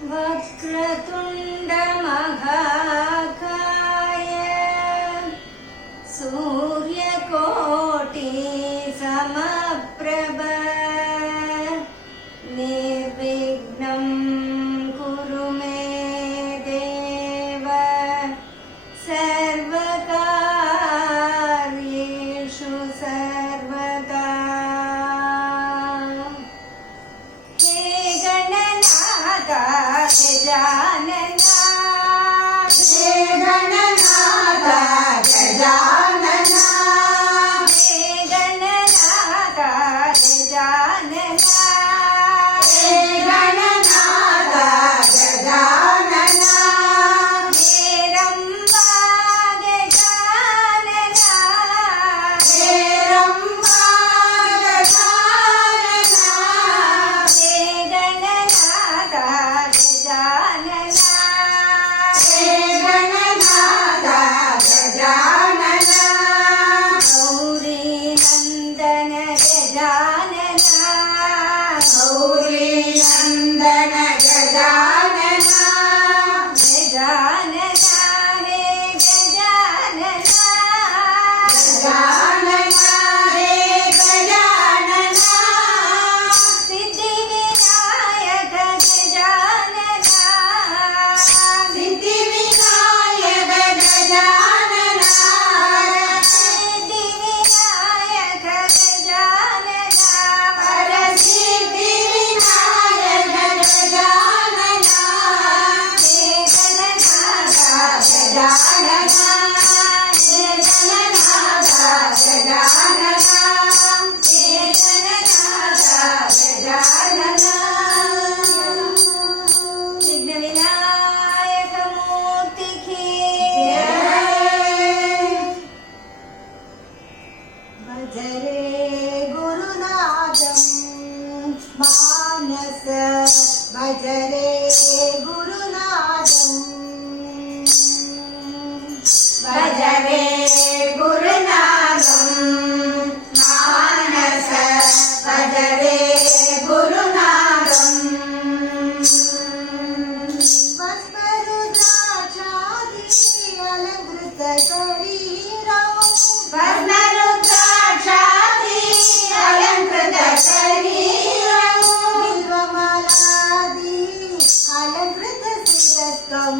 वक्रतुण्ड महाकाय सूर्यकोटि समप्रभ निर्विघ्नं कुरु मे देव सर्वकार्येषु सर्वदा। हे गणनाथ गजानना, हे गणनाथ गजानना, हे गणनाथ गजानना, हे गणनाथ गजानना, हे रम्बा गजानना, हे रम्बा गजानना, हे गणनाथ गजानना, हे गणनाथ गजानना, गौरी नन्दन गजानना, गौरी नन्दन गजानना, गजानना हे गजानना, गजानना हे गजानना, सिद्धिविनायक गजानना, सिद्धिविनायक गजानना, सिद्धिविनायक गजानना, परसिद्धिविनायक गजानना, हे गणनाथ गजानना, हे गणनाथ गजानना, हे गणनाथ गजानना। विघ्नविनायक मूर्ति की भजरे गुरुनाथं मानस, भजरे गुरुनाथं, भजरे गुरुनाथं मानस, भजरे गुरुनाथं। भस्मरुद्राक्षादि अलङ्कृत शरीरं, भस्मरुद्राक्षादि अलङ्कृत शरीरं, बिल्वमालादि अलङ्कृत शिरस्त्वं,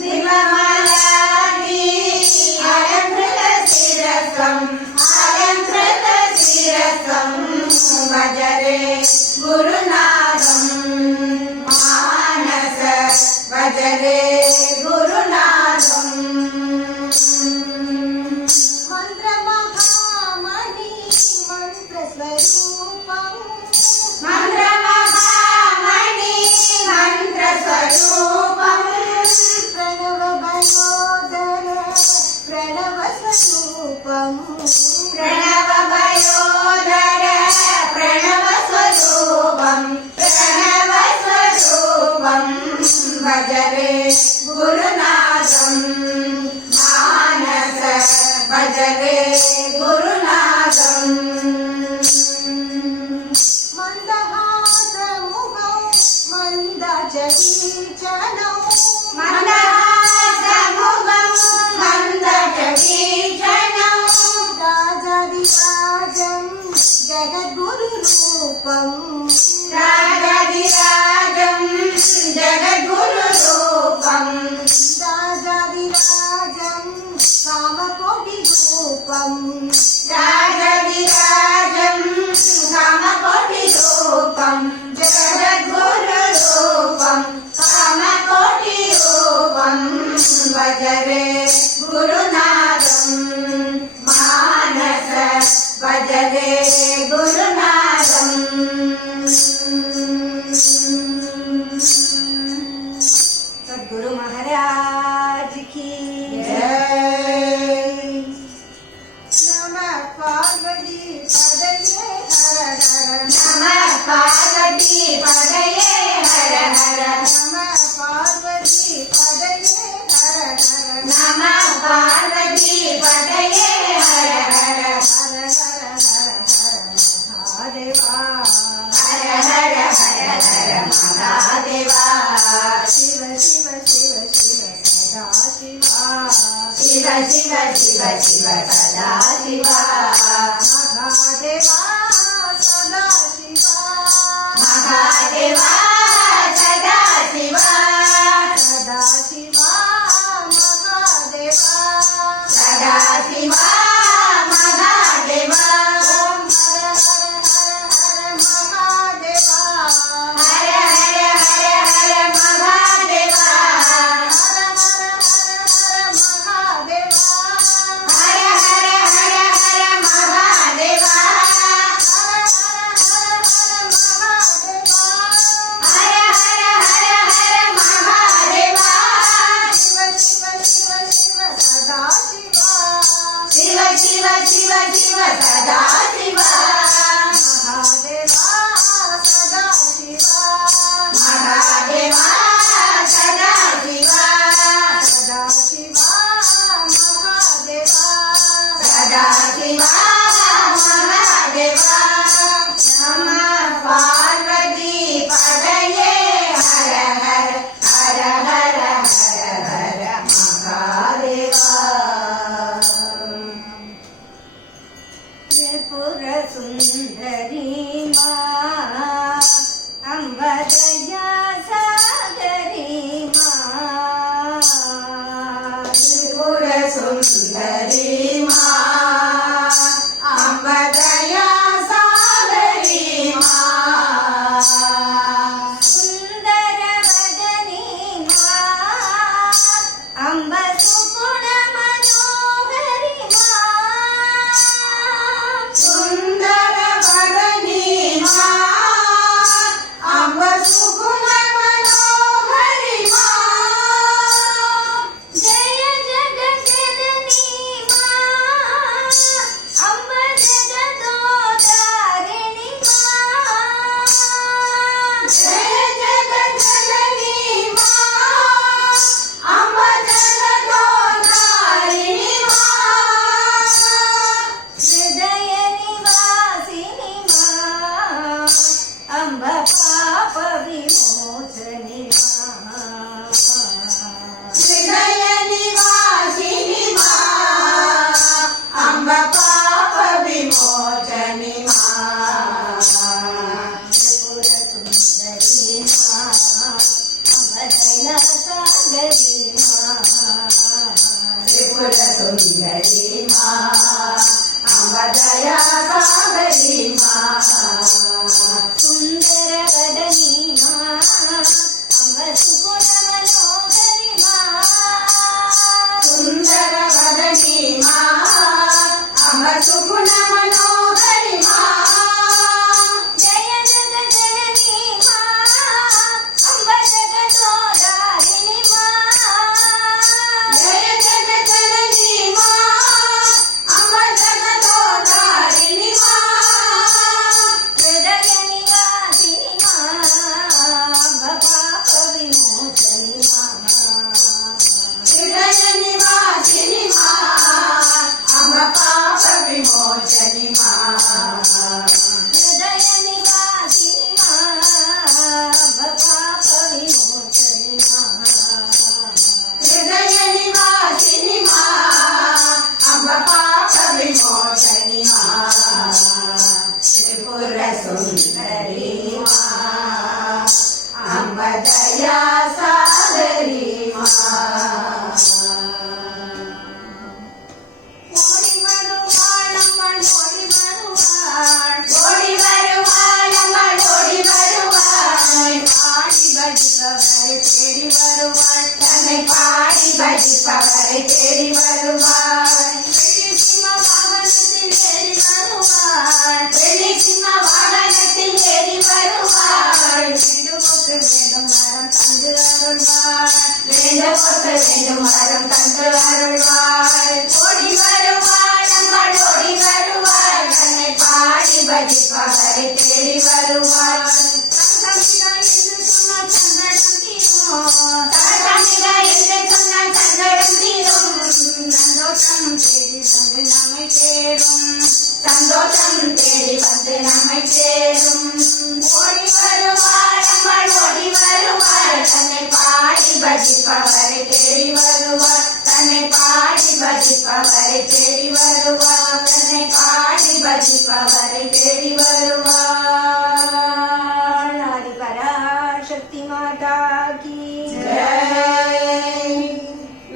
बिल्वमालादि अलङ्कृत शिरस्त्वं, अलङ्कृत शिरस्त्वं। भजरे गुरुनाथं मानस, भजरे गुरुनाथं। मन्त्रमहामणि मन्त्रस्वरूपं, मन्त्रमहामणि मन्त्रस्वरूपं, प्रणवभयोदर प्रणवस्वरूपं, प्रणवभयोदर प्रणवस्वरूपं, प्रणवस्वरूपं। भजरे गुरुनाथं मानस, भजरे गुरुनाथं। मन्दहासमुखौ मन्दचवीचनौ, मन्दहासमुखं मन्दचवीचनौ, राजाधिराजं जगद्गुरुरूपं, राजाधिराजं जगद्गुरुरूपं, राजाधिराजं कामकोटिरूपं, राजाधिराजं कामकोटिरूपं, जगद्गुरुरूपं कामकोटिरूपं। भजरे गुरुनाथं मानस, भजरे गुरुनाथं। सद्गुरु महाराज की जय। नमः पार्वती पदये हर हर, नमः पार्वती पदये हर हर, नमः पार्वती पदये हर हर, नमः पार्वती पदये हर हर, हर हर हर हर महादेवा, हर हर हर हर மகாதேவா சிவ சிவ சிவ சிவ சதா சிவா சிவ சிவ சிவ சிவ சதா சிவா மகாதேவா சதா சிவா மகாதேவா சதா சிவா சதா சிவா மகாதேவா சதா சிவா மகாதேவா ஓம் ஹர ஹர ஹர ஹர மகாதேவா ஹர ஹர ஹர ஹர மகாதேவா ஹர ஹர ஹர ஹர மகாதேவா ஹர ஹர ஹர ஹர மகாதேவா ஹர ஹர ஹர ஹர மகாதேவா ஹர ஹர ஹர ஹர மகாதேவா சிவ சிவ சிவ சிவ சதா சிவா சிவ சிவ சிவ சிவ சதா சிவா மகாதேவா சதா சிவா மகாதேவா சதா சிவா சதா சிவா மகாதேவா சதா சிவா மகாதேவா நம பார்வதி பதையே ஹர ஹர ஹர ஹர ஹர ஹர மகாதேவா திரிபுர சுந்தரி மா அம்பதயா சாகரி மா திரிபுர சுந்தரி மா அம்பதயா சாகரி மா சுந்தரவதனி மா அம்ப சுகுண மனோகரி மா சுந்தரவதனி மா அம்ப சுகுண மனோகரி மா ஜய ஜகஜனனி மா அம்ப ஜகதோதாரிணி மா ஜய ஜகஜனனி மா அம்ப ஜகதோதாரிணி மா ஹிருதய நிவாசிನಿ மா ಅಂಬ ಪಾಪ ವಿಮೋಚನಿ ಮಾ ಹೃದಯ ನಿವಾಸಿನಿ ಮಾ ಅಂಬ ಪಾಪ ವಿಮೋಚನಿ ಮಾ ತ್ರಿಪುರ ಸುಂದರಿ ಮಾ ಅಂಬ ದೈಲಾಸಾಗರಿ ಮಾ ತ್ರಿಪುರ ಸುಂದರಿ ಮಾ ಅಂಬ ದಯಾಸಾಗರಿ ಮಾ ಸುಂದರವದನಿ ಮಾ ಅಂಬ ಸುಗುಣ ಮನೋಹರಿ ಮಾ ಸುಂದರವದನಿ ಮಾ ಅಂಬ ಸುಗುಣ ಮನೋಹರಿ ಮಾ ಜಯ ಜಗಜನನಿ ಮಾ ಅಂಬ ಜಗದೋದಾರಿಣಿ ಮಾ ಜಯ ಜಗಜನನಿ ಮಾ ಅಂಬ ಜಗದೋದಾರಿಣಿ ಮಾ ಹೃದಯ ನಿವಾಸಿನಿ ಮಾ ಅಂಬ ಪಾಪ ವಿಮೋಚನಿ ಮಾ ಹೃದಯ ನಿವಾಸಿನಿ ಮಾ ಅಂಬ ಪಾಪ ವಿಮೋಚನಿ ಮಾ ಹೃದಯ ನಿವಾಸಿನಿ ಮಾ ಅಂಬ ಪಾಪ ವಿಮೋಚನಿ ಮಾ ಹೃದಯ ನಿವಾಸಿನಿ ಮಾ ಅಂಬ ಪಾಪ ವಿಮೋಚನಿ ಮಾ ತ್ರಿಪುರ ಸುಂದರಿ ಮಾ ಅಂಬ ದಯಾ ಸಾಗರಿ ಮಾ ಓಡಿ வருவாள் ஓடி வருவாள் ஓடி வருவாள் பாடி பஜிப்பவரை தேடி வருவாள் தன்னை பாடி பஜிப்பவரை தேடி வருவாள் வெள்ளி சிம்ம வாகனத்தில் ஏறி வருவாள் வெள்ளி சிம்ம வாகனத்தில் ஏறி வருவாள் வேண்டுமோக்கு வேண்டும் வரம் தந்து அருள்வாள் வேண்டுமோக்கு வேண்டும் வரம் தந்து அருள்வாள் ஓடி வருவாள் அம்மாள் ஓடி வருவாள் தன்னை பாடி பஜிப்பவரை தேடி வருவாள் சங்கமிதா என்று சொன்னால் சங்கடம் தீரும் சங்கமிதா என்று சொன்னால் சங்கடம் தீரும் சந்தோஷம் தேடி வந்து நம்மை சேரும் சந்தோஷம் தேடி வந்து நம்மை சேரும் ஓடி வருவாள் அம்மாள் பஜிப்பவரை தேடி வருவார் தன்னை பாடி பஜிப்பவரை தேடி வருவார் தன்னை பாடி பஜிப்பவரை தேடி வருவார் हरि पराशक्ति माता की जय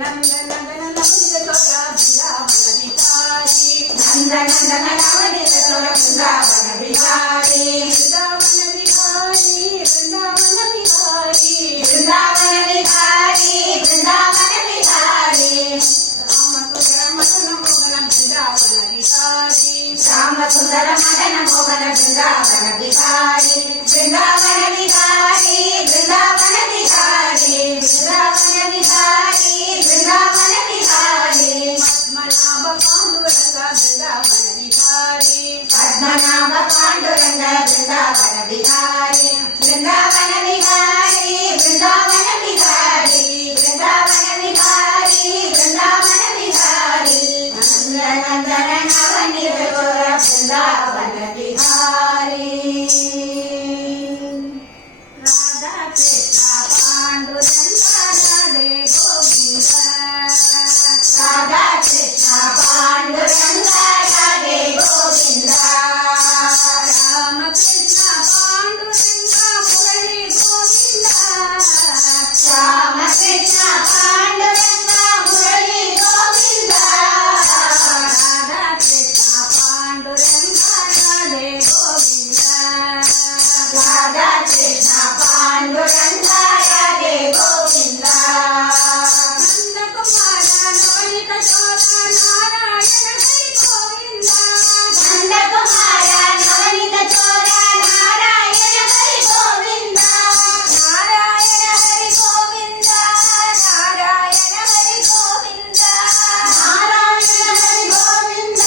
नंदन नंदन नवनीत तोरा वृंदावन बिहारी नंदन नंदन नवनीत तोरा वृंदावन बिहारी वृंदावन बिहारी वृंदावन बिहारी वृंदावन बिहारी वृंदावन बिहारी श्याम सुंदर मदन मोहन वृंदावन बिहारी श्याम सुंदर मदन मोहन वृंदावन बिहारी वृंदावन बिहारी वृंदावन बिहारी वृंदावन बिहारी पद्मनाभ पांडुरंग वृंदावन बिहारी पद्मनाभ पांडुरंग वृंदावन बिहारी वृंदावन बिहारी वृंदावन बिहारी वृंदावन बिहारी वृंदावन बिहारी नंदन नवनीत तोरा वृंदावन बिहारी राधा कृष्ण पांडुरंग राधे गोविंद राधा कृष्ण पांडुरंग राधे गोविंद राम कृष्ण पांडुरंग मुरली गोविंद श्याम कृष्ण पांडुरंग मुरली गोविंद राधा कृष्ण पांडुरंग राधे गोविंद राधा कृष्ण पांडुरंग राधे गोविंद नंद कुमार नवनीत चोरा नारायण हरि गोविंद नंद कुमार नवनीत चोरा नारायण हरि गोविंद नारायण हरि गोविंद नारायण हरि गोविंद नारायण हरि गोविंद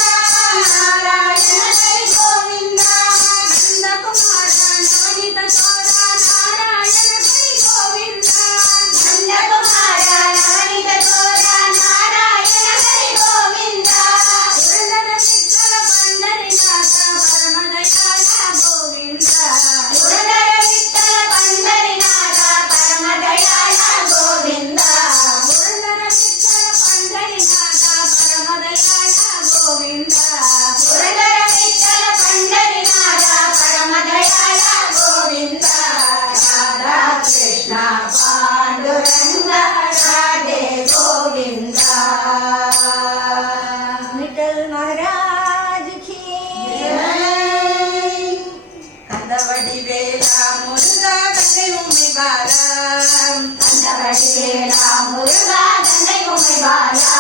नारायण हरि गोविंद नंद कुमार नवनीत चोरा नारायण हरि गोविंद नंद कुमार नवनीत चोरा नारायण हरि गोविंद पुरंदर विठ्ठल पंढरीनाथ परम दयाळा गोविंद पुरंदर विठ्ठल पंढरीनाथ परम दयाळ गोविंद पुरंदर विठ्ठल पंढरीनाथ परम दयाळा गोविंद पुरंदर विठ्ठल पंढरीनाथ परम दयाळ गोविंद राधा कृष्ण पांडुरंग राधे गोविंद विठ्ठल महाराज की कंदवडी वेला मुरुगा गंगै उमै बाला कंदवडी वेला मुरुगा गंगै उमै बाला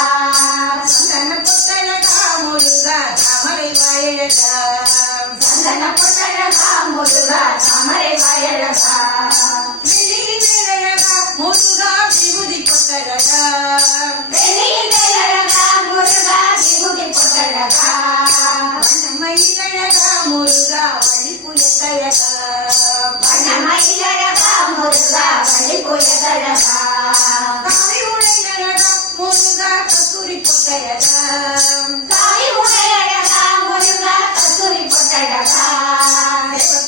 சந்தன புத்தழகா முருகா தாமரை வாயழகா சந்தன புத்தழகா முருகா தாமரை வாயழகா வெளியில் வேலழகா முருகா விபூதி புத்தழகா வெளியில் வேலழகா முருகா விபூதி புத்தழகா வண்ணமயிலழகா முருகா வழிபுயத்தழகா வண்ணமயிலழகா முருகா வழிபுயத்தழகா காவி உடையழகா முருகா கஸ்தூரி பொட்டழகா காவி உடையழகா முருகா கஸ்தூரி பொட்டழகா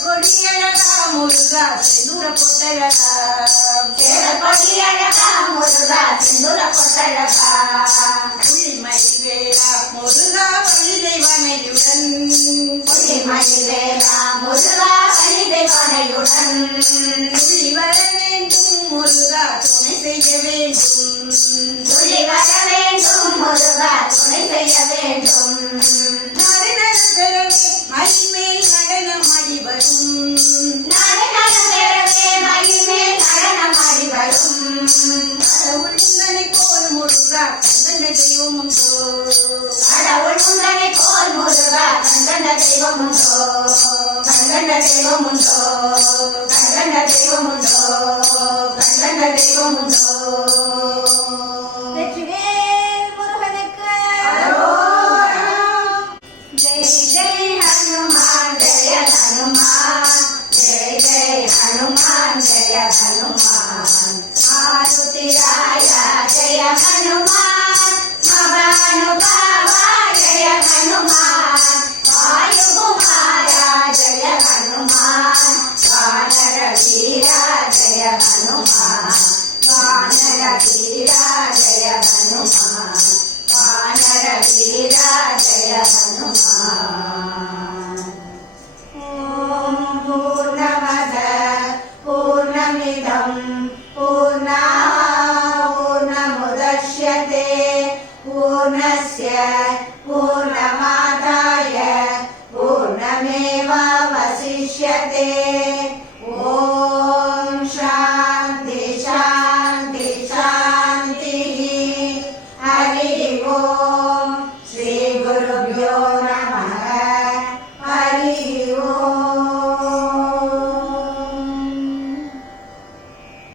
கொடியழகா முருகா செந்தூர பொட்டழகா கொடியழகா முருகா செந்தூர பொட்டழகா புள்ளிமயில் வேலா முருகா வள்ளிதேவனையுடன் புள்ளிமயில் வேலா முருகா வள்ளிதேவனையுடன் துள்ளி வர வேண்டும் முருகா துணை செய்ய வேண்டும் துள்ளி வர வேண்டும் முருகா துணை செய்ய வேண்டும் நடனம் பெறவே மயில்மேல் நடனம் ஆடி வரும் நடனம் பெறவே மயில்மேல் நடனம் ஆடி வரும் கடவுள் உந்தனை போல் முருகா கண்ட தெய்வம் உண்டோ கடவுள் உந்தனை போல் முருகா கண்ட தெய்வம் உண்டோ கண்ட தெய்வம் உண்டோ கண்ட தெய்வம் உண்டோ கண்ட தெய்வம் உண்டோ வெற்றிவேல் முருகனுக்கு जय जय हनुमान जय हनुमान जय जय हनुमान जय हनुमान मारुति राया जय हनुमान महानुभावा जय हनुमान वायुकुमारा जय हनुमान वानर वीरा जय हनुमान वानर हनुमान वानर वीरा जय हनुमान। ॐ पूर्णमद पूर्णमिदं पूर्णात् पूर्णमुदच्यते पूर्णस्य